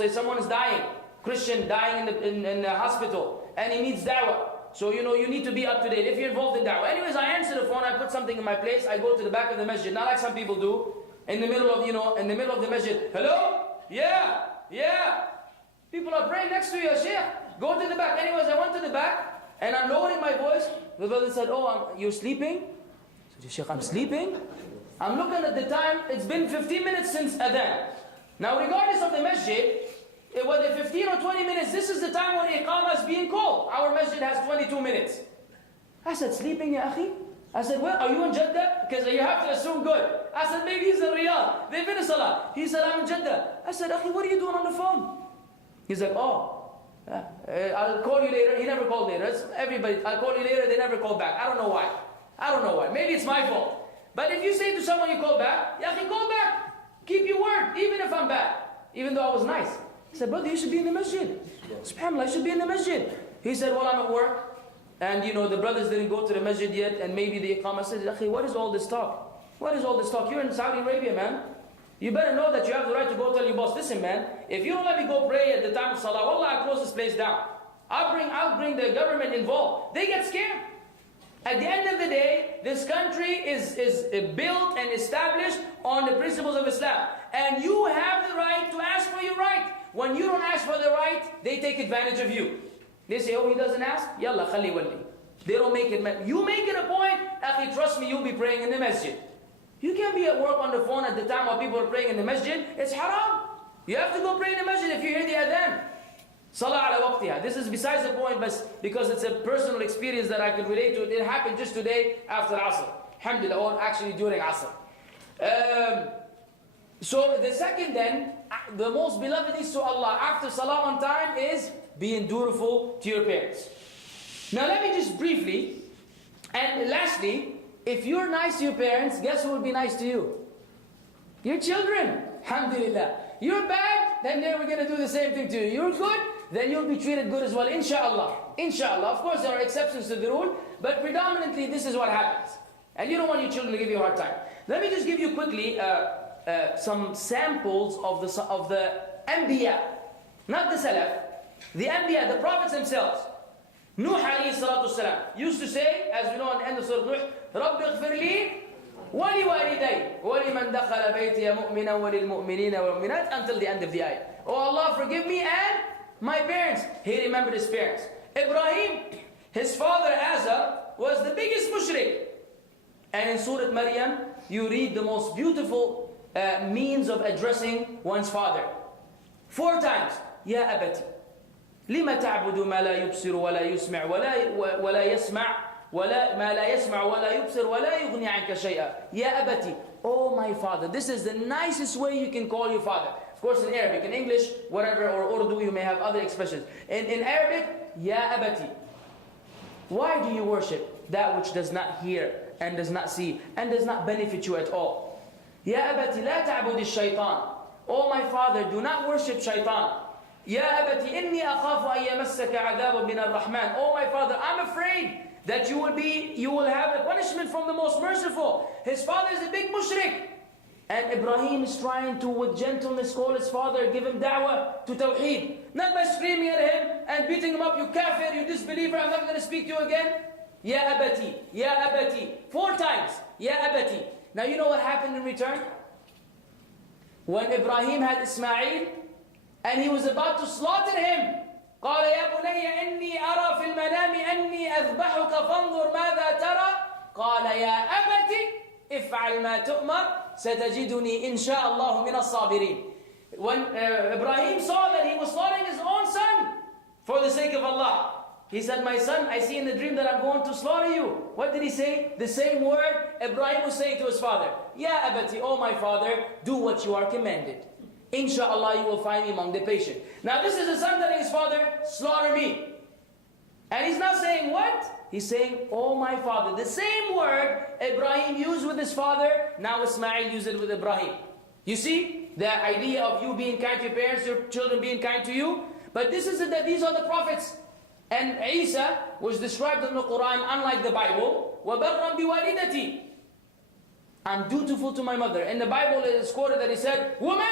say someone is dying, Christian dying in the hospital, and he needs da'wah. So you need to be up to date if you're involved in da'wah. Anyways, I answer the phone, I put something in my place, I go to the back of the masjid, not like some people do, in the middle of the masjid. Hello? Yeah. People are praying next to you, Sheikh. Go to the back. Anyways, I went to the back, and I'm lowering my voice. The brother said, you're sleeping? I said, Sheikh, I'm sleeping? I'm looking at the time, it's been 15 minutes since adhan. Now, regardless of the masjid, whether 15 or 20 minutes, this is the time when iqamah is being called. Our masjid has 22 minutes. I said, sleeping, ya akhi? I said, well, are you in Jeddah? Because you have to assume good. I said, maybe he's in Riyadh. They finished salah. He said, I'm in Jeddah. I said, akhi, what are you doing on the phone? He's like, I'll call you later. He never called later. Everybody, I'll call you later. They never call back. I don't know why. Maybe it's my fault. But if you say to someone you call back, ya akhi, call back. Keep your word, even if I'm bad. Even though I was nice. He said, brother, you should be in the masjid. SubhanAllah, I should be in the masjid. He said, well, I'm at work. And the brothers didn't go to the masjid yet. And maybe the iqamah said, akhi, what is all this talk? What is all this talk? You're in Saudi Arabia, man. You better know that you have the right to go tell your boss, listen, man, if you don't let me go pray at the time of salah, wallah, I'll close this place down. I'll bring the government involved. They get scared. At the end of the day, this country is built and established on the principles of Islam. And you have the right to ask for your right. When you don't ask for the right, they take advantage of you. They say, he doesn't ask? Yalla, khali wali. They don't make it. You make it a point, akhi, trust me, you'll be praying in the masjid. You can't be at work on the phone at the time while people are praying in the masjid. It's haram. You have to go pray in the masjid if you hear the adhan. Salah ala waqtiha. This is besides the point, but because it's a personal experience that I could relate to. It happened just today after Asr. Alhamdulillah, or actually during Asr. So the second then, the most beloved is to Allah after Salah on time is being dutiful to your parents. Now let me just briefly, and lastly, if you're nice to your parents, guess who will be nice to you? Your children. Alhamdulillah. You're bad, then we're going to do the same thing to you. You're good, then you'll be treated good as well, inshallah. Inshallah. Of course, there are exceptions to the rule, but predominantly this is what happens. And you don't want your children to give you a hard time. Let me just give you quickly some samples of the Anbiya, not the Salaf, the Anbiya, the prophets themselves. Nuh alayhi salatu salam used to say, as we know at the end of Surah Nuh, رَبِّ اغْفِرْ لِي وَلِوَالِدَيْ وَلِمَنْ دَخَلَ بَيْتِيَ مُؤْمِنًا وَلِلْمُؤْمِنِينَ وَالْمُؤْمِنَاتِ until the end of the ayah. Oh Allah, forgive me and my parents. He remembered his parents. Ibrahim, his father Azar, was the biggest mushrik. And in Surah Maryam, you read the most beautiful means of addressing one's father. 4 times. Ya abati. لِمَ تَعْبُدُ مَا لَا يُبْصِرُ وَلَا يُسْمِعُ وَلَا يَسْمَعُ ما لا يسمع ولا يبصر ولا يغني عنك شيئا. يا أبتي, oh my father. This is the nicest way you can call your father. Of course in Arabic, in English, whatever, or Urdu, you may have other expressions. In Arabic, Ya Abati. Why do you worship that which does not hear and does not see and does not benefit you at all? Ya Abati, la ta'bud ash-shaytan. Oh my father, do not worship shaitan. Ya Abati, inni akhafu an yamassaka adhabun min ar-Rahman. Oh my father, I'm afraid that you will have a punishment from the most merciful. His father is a big mushrik. And Ibrahim is trying to, with gentleness, call his father, give him da'wah to tawheed. Not by screaming at him and beating him up, you kafir, you disbeliever, I'm not going to speak to you again. Ya abati, ya abati. 4 times, ya abati. Now you know what happened in return? When Ibrahim had Ismail, and he was about to slaughter him, قال يا بني إني أرى في المنام أني أذبحك فانظر ماذا ترى قال يا أبت افعل ما تؤمر ستجدني إن شاء الله من الصابرين. When Ibrahim saw that he was slaughtering his own son for the sake of Allah, he said, my son, I see in the dream that I'm going to slaughter you. What did he say? The same word Ibrahim was saying to his father. Ya abati, oh my father, do what you are commanded. Inshallah, you will find me among the patient. Now this is a son telling his father, slaughter me. And he's not saying what? He's saying, oh my father. The same word Ibrahim used with his father, now Ismail used it with Ibrahim. You see, the idea of you being kind to your parents, your children being kind to you. But this is that these are the prophets. And Isa was described in the Quran, unlike the Bible, وَبَرًّا بِوَالِدَتِي. I'm dutiful to my mother. In the Bible it is quoted that he said, woman,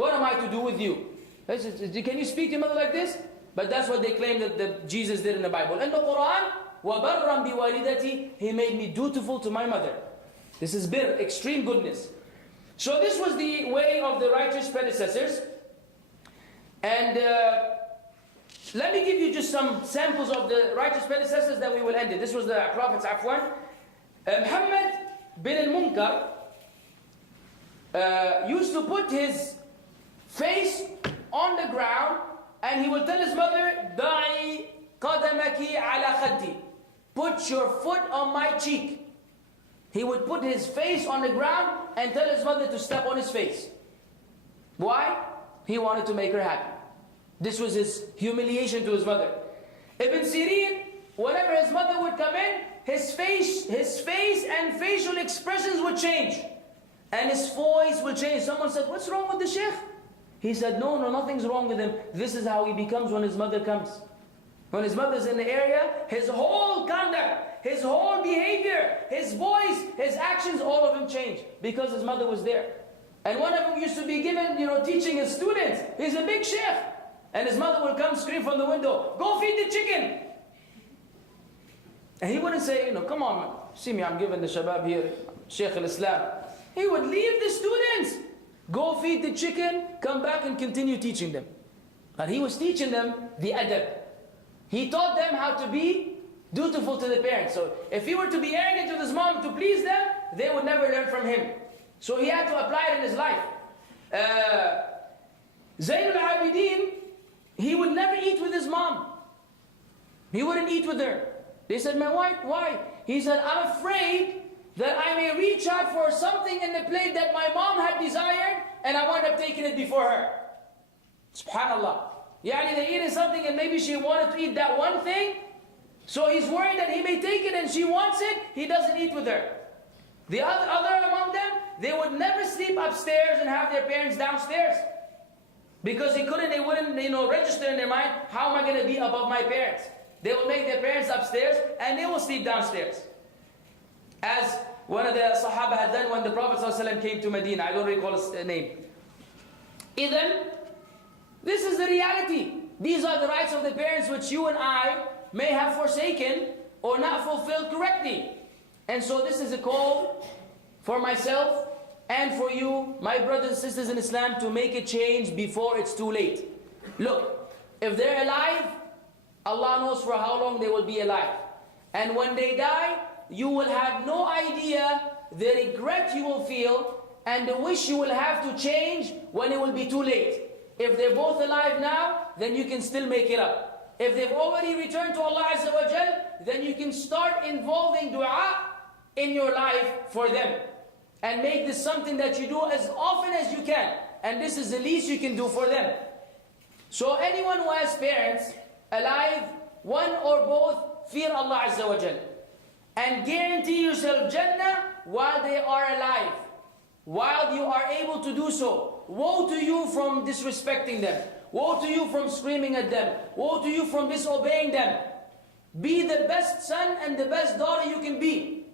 What am I to do with you? Can you speak to your mother like this? But that's what they claim that Jesus did in the Bible. In the Quran, وَبَرًّا بِوَالِدَتِي, He made me dutiful to my mother. This is bir, extreme goodness. So this was the way of the righteous predecessors. And let me give you just some samples of the righteous predecessors that we will end it. This was the Prophet's Afwan. Muhammad bin al-Munkar used to put his face on the ground and he would tell his mother, Da'i qadamaki ala khaddi. Put your foot on my cheek. He would put his face on the ground and tell his mother to step on his face. Why? He wanted to make her happy. This was his humiliation to his mother. Ibn Sirin, whenever his mother would come in, his face and facial expressions would change. And his voice would change. Someone said, what's wrong with the sheikh? He said, no, nothing's wrong with him. This is how he becomes when his mother comes. When his mother's in the area, his whole conduct, his whole behavior, his voice, his actions, all of them change. Because his mother was there. And one of them used to be given, teaching his students. He's a big sheikh. And his mother would come scream from the window, go feed the chicken. And he wouldn't say, come on, man. See me, I'm giving the shabab here, Shaykh al-Islam. He would leave the students, go feed the chicken, come back and continue teaching them. And he was teaching them the adab. He taught them how to be dutiful to the parents. So if he were to be arrogant with his mom to please them, they would never learn from him. So he had to apply it in his life. Zayn al-Abidin, he would never eat with his mom. He wouldn't eat with her. They said, my wife, why? He said, I'm afraid that I may reach out for something in the plate that my mom had desired, and I wind up taking it before her. Subhanallah. Yani they're eating something and maybe she wanted to eat that one thing, so he's worried that he may take it and she wants it, he doesn't eat with her. The other among them, they would never sleep upstairs and have their parents downstairs. Because they wouldn't register in their mind, how am I going to be above my parents? They will make their parents upstairs and they will sleep downstairs. As one of the Sahaba had done when the Prophet ﷺ came to Medina. I don't recall his name. Idhan, this is the reality. These are the rights of the parents which you and I may have forsaken or not fulfilled correctly. And so this is a call for myself and for you, my brothers and sisters in Islam, to make a change before it's too late. Look, if they're alive, Allah knows for how long they will be alive. And when they die, you will have no idea the regret you will feel and the wish you will have to change when it will be too late. If they're both alive now, then you can still make it up. If they've already returned to Allah Azza wa Jal, then you can start involving dua in your life for them. And make this something that you do as often as you can. And this is the least you can do for them. So anyone who has parents alive, one or both, fear Allah Azza wa Jal. And guarantee yourself Jannah while they are alive. While you are able to do so. Woe to you from disrespecting them. Woe to you from screaming at them. Woe to you from disobeying them. Be the best son and the best daughter you can be.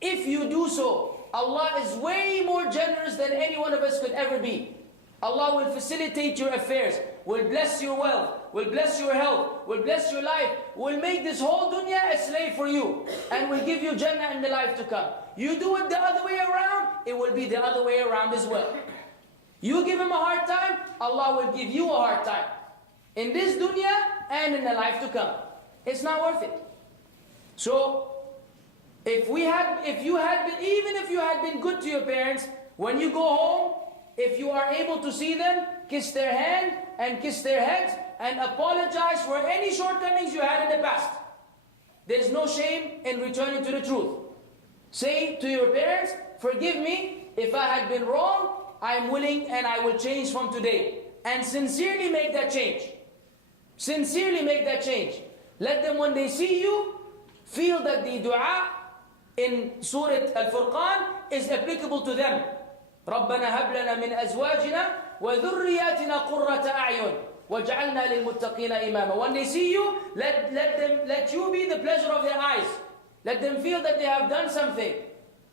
If you do so, Allah is way more generous than any one of us could ever be. Allah will facilitate your affairs, will bless your wealth, will bless your health, will bless your life, will make this whole dunya a slave for you, and will give you Jannah in the life to come. You do it the other way around, it will be the other way around as well. You give him a hard time, Allah will give you a hard time. In this dunya and in the life to come. It's not worth it. So, even if you had been good to your parents, when you go home, if you are able to see them, kiss their hand and kiss their heads and apologize for any shortcomings you had in the past. There's no shame in returning to the truth. Say to your parents, forgive me, if I had been wrong, I'm willing and I will change from today. And sincerely make that change. Sincerely make that change. Let them, when they see you, feel that the dua in Surah Al-Furqan is applicable to them. رَبَّنَا هَبْ لَنَا مِنْ أَزْوَاجِنَا وَذُرِّيَّاتِنَا قُرَّةَ أَعْيُنٍ وَجْعَلْنَا لِلْمُتَّقِينَ إِمَامًا. When they see you, let you be the pleasure of their eyes. Let them feel that they have done something.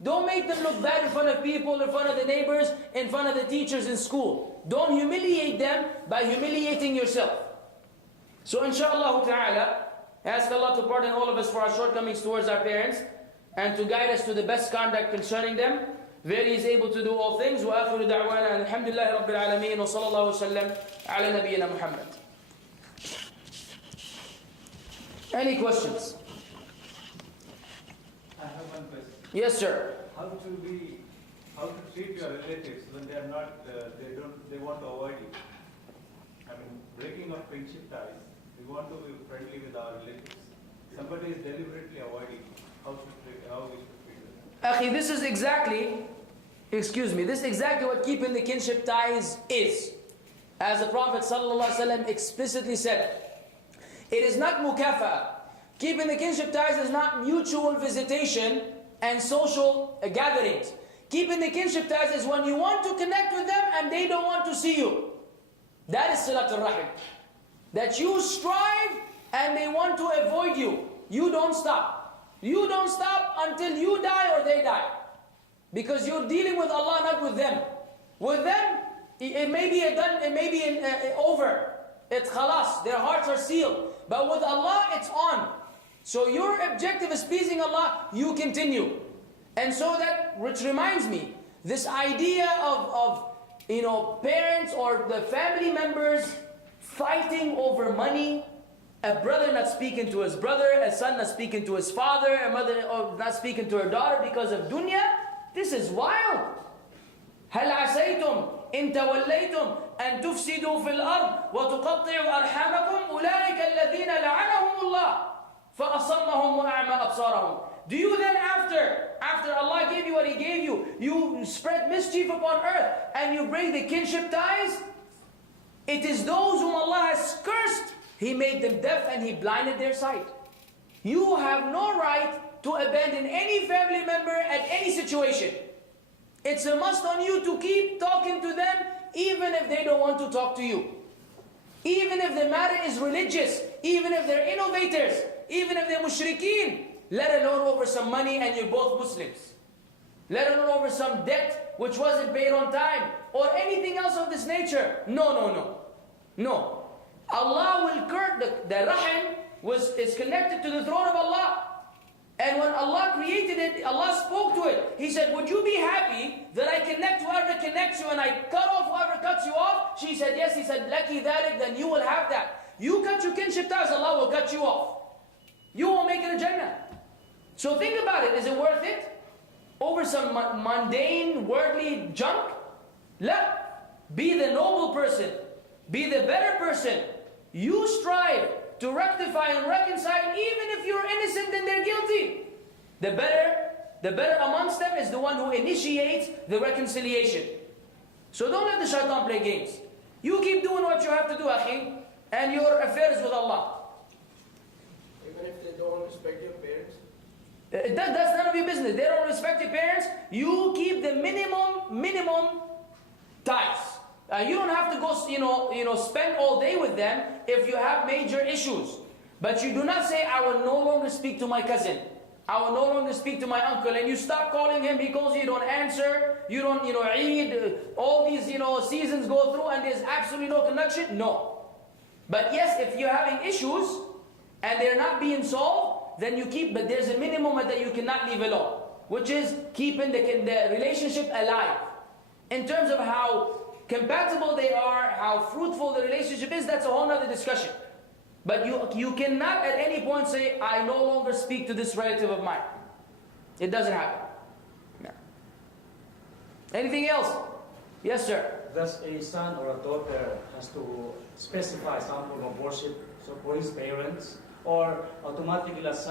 Don't make them look bad in front of people, in front of the neighbors, in front of the teachers in school. don't humiliate them by humiliating yourself. So inshallah ta'ala, ask Allah to pardon all of us for our shortcomings towards our parents and to guide us to the best conduct concerning them. Where He is able to do all things. وآخر دعوانا الحمد لله رب العالمين وصلى الله وسلم على نبينا محمد. Any questions? I have one question. Yes, sir. How to treat your relatives when they are not, they want to avoid you? I mean, breaking of friendship ties. We want to be friendly with our relatives. Somebody is deliberately avoiding you. How we should treat them? Akhi, this is exactly what keeping the kinship ties is. As the Prophet ﷺ explicitly said, it is not mukafa'a. Keeping the kinship ties is not mutual visitation and social gatherings. Keeping the kinship ties is when you want to connect with them and they don't want to see you. That is silatul rahim. That you strive and they want to avoid you. You don't stop. You don't stop until you die or they die. Because you're dealing with Allah, not with them. With them, it may be done, it may be over. It's khalas, their hearts are sealed. But with Allah, it's on. So your objective is pleasing Allah, you continue. And so that, which reminds me, this idea of parents or the family members fighting over money, a brother not speaking to his brother, a son not speaking to his father, a mother not speaking to her daughter because of dunya, this is wild. هل عسيتم إن توليتم أن تفسدوا في الأرض وتقطعوا أرحامكم أولئك الذين لعنهم الله فأصمهم وأعمى أبصارهم. Do you then after Allah gave you what He gave you, you spread mischief upon earth and you break the kinship ties? It is those whom Allah has cursed. He made them deaf and He blinded their sight. You have no right to abandon any family member at any situation. It's a must on you to keep talking to them even if they don't want to talk to you. Even if the matter is religious, even if they're innovators, even if they're mushrikeen, let alone over some money and you're both Muslims. Let alone over some debt which wasn't paid on time or anything else of this nature. No. Allah will curse the rahim is connected to the throne of Allah. And when Allah created it, Allah spoke to it. He said, would you be happy that I connect whoever connects you and I cut off whoever cuts you off? She said, yes. He said, Laki dhalik, then you will have that. You cut your kinship ties, Allah will cut you off. You won't make it a Jannah. So think about it. Is it worth it? Over some mundane, worldly junk? La. Be the noble person. Be the better person. You strive to rectify and reconcile even if you're innocent and they're guilty. The better amongst them is the one who initiates the reconciliation. So don't let the shaitan play games. You keep doing what you have to do, akhi, and your affairs with Allah. Even if they don't respect your parents? That's none of your business. They don't respect your parents. You keep the minimum ties. You don't have to go, spend all day with them if you have major issues. But you do not say, I will no longer speak to my cousin. I will no longer speak to my uncle. And you stop calling him because you don't answer. You don't, Eid. All these, seasons go through and there's absolutely no connection. No. But yes, if you're having issues and they're not being solved, then you keep, but there's a minimum that you cannot leave alone. Which is keeping the relationship alive. In terms of how compatible they are, how fruitful the relationship is, that's a whole other discussion. But you cannot at any point say, I no longer speak to this relative of mine. It doesn't happen. No. Anything else? Yes, sir. Thus, a son or a daughter has to specify some form of worship for his parents, or automatically a son